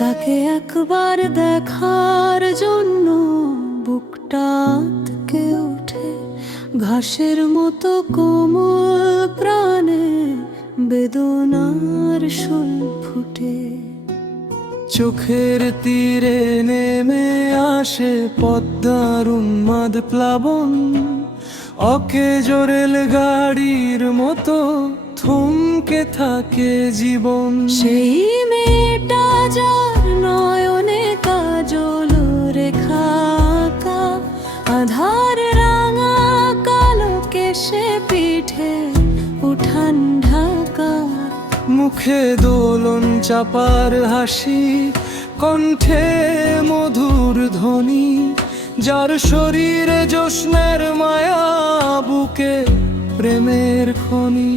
তাকে একবার দেখার জন্য বুকটা আঁতকে ওঠে, ঘাসের মতো কোমল প্রাণে বেদনার শুল ফুটে। চোখের তীরে নেমে আসে পদ্মার উন্মাদ প্লাবন, অকেজো রেলগাড়ির মতো থমকে থাকে জীবন। সেই মেয়েটা যার নয়নে কাজল রেখা আঁকা, আধার রাঙা কালো কেশে পিঠে উঠান ঢাকা। মুখে দোলন চাপার হাসি, কণ্ঠে মধুর ধ্বনি, যার শরীরে জোৎস্নার মায়া, বুকে প্রেমের খনি।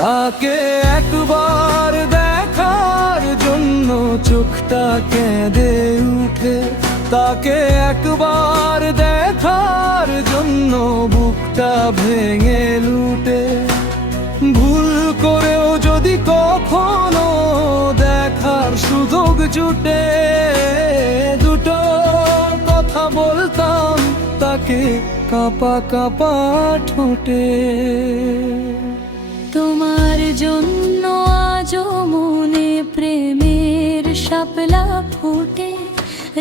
তাকে একবার দেখার জন্য চোখটা কেঁদে উঠে, তাকে একবার দেখার জন্য বুকটা ভেঙে লুটে। ভুল করেও যদি কখনো দেখার সুযোগ জুটে, দুটো কথা বলতাম তাকে কাঁপা কাঁপা ঠোঁটে। তোমার জন্য আজও মনে প্রেমের শাপলা ফোটে,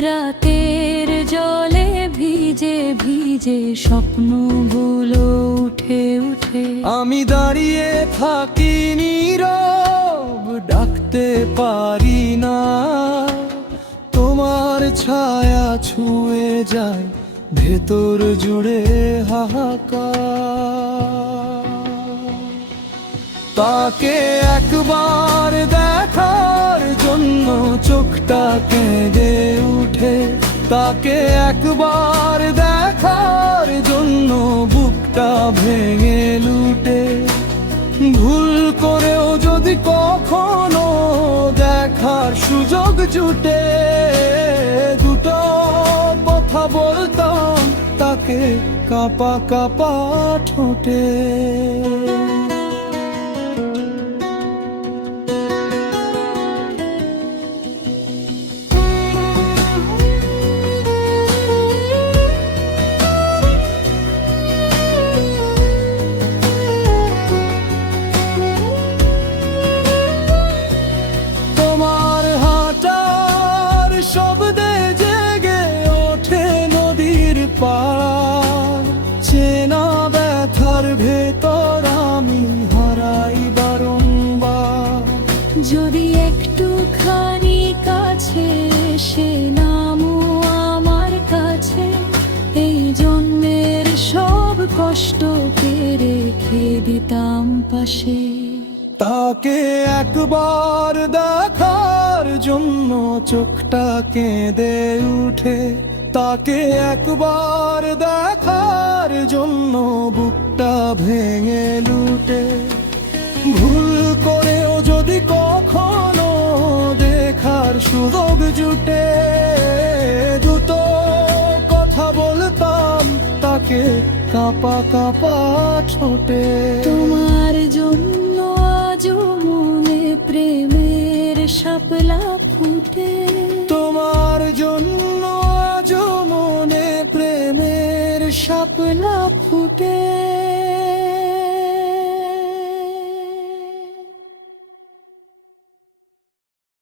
রাতের জলে ভিজে ভিজে স্বপ্নগুলো উঠে উঠে। আমি দাঁড়িয়ে থাকি নীরব, ডাকতে পারি না, তোমার ছায়া ছুঁয়ে যায় ভেতর জুড়ে হাহাকার। তাকে একবার দেখার জন্য চোখটা কেঁদে উঠে, তাকে একবার দেখার জন্য বুকটা ভেঙে লুটে। ভুল করেও যদি কখনো দেখার সুযোগ জুটে, দুটো কথা বলতাম তাকে কাঁপা কাঁপা ঠোঁটে। তোমার হাঁটার শব্দে জেগে ওঠে নদীর পাড়, চেনা ব্যথার ভেতর আমি হারাই বারংবার। যদি একটুখানি কাছে এসে নামো আমার কাছে, এই জন্মের সব কষ্টকে রেখে দিতাম পাশে। তাকে একবার দেখার জন্য চোখটা কেঁদে উঠে, তাকে একবার দেখার জন্য বুকটা ভেঙে লুটে। ভুল করেও যদি কখনো দেখার সুযোগ জুটে, দুটো কথা বলতাম তাকে কাঁপা কাঁপা ঠোঁটে। তোমার জন্য আজও মনে প্রেমের শাপলা ফুটে, তোমার জন্য আজও মনে প্রেমের শাপলা ফুটে।